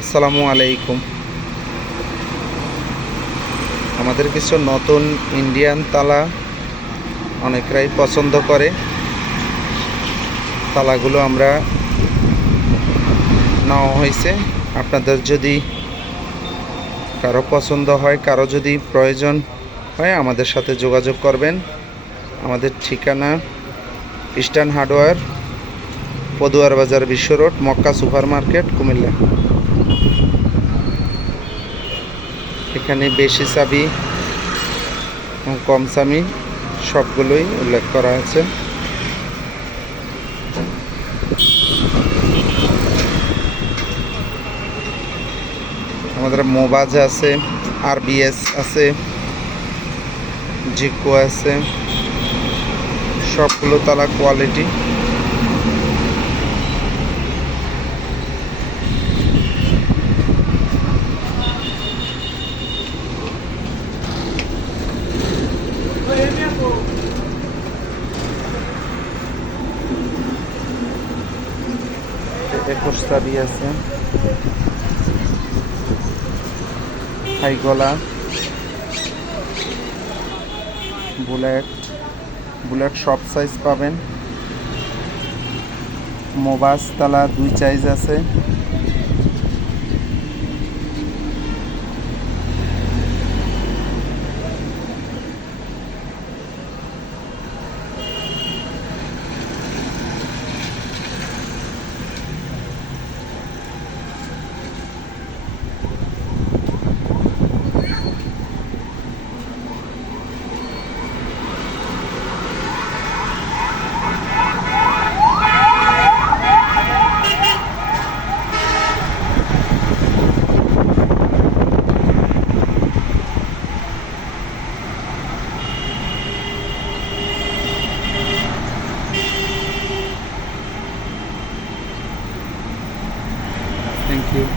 আসসালামু আলাইকুম। আমাদের কিছু নতুন ইন্ডিয়ান তালা অনেকরাই পছন্দ করে। তালাগুলো আমরা নেওয়া হয়েছে। আপনাদের যদি কারও পছন্দ হয়, কারও যদি প্রয়োজন হয়, আমাদের সাথে যোগাযোগ করবেন। আমাদের ঠিকানা ইস্টার্ন হার্ডওয়্যার, পদুয়ার বাজার বিশ্ব road, Mecca super market Comilla. এখানে বেশি চাবি কম চাবি সবগুলোই উল্লেখ করা আছে আমাদের মোবাজ আছে, আরবিএস আছে, জিকো আছে, সবগুলো তালা কোয়ালিটি। একুশ চাবি আছে। হাই গলা, বুলেট বুলেট সব সাইজ পাবেন। মোবাস তালা দুই সাইজ আছে। Thank you.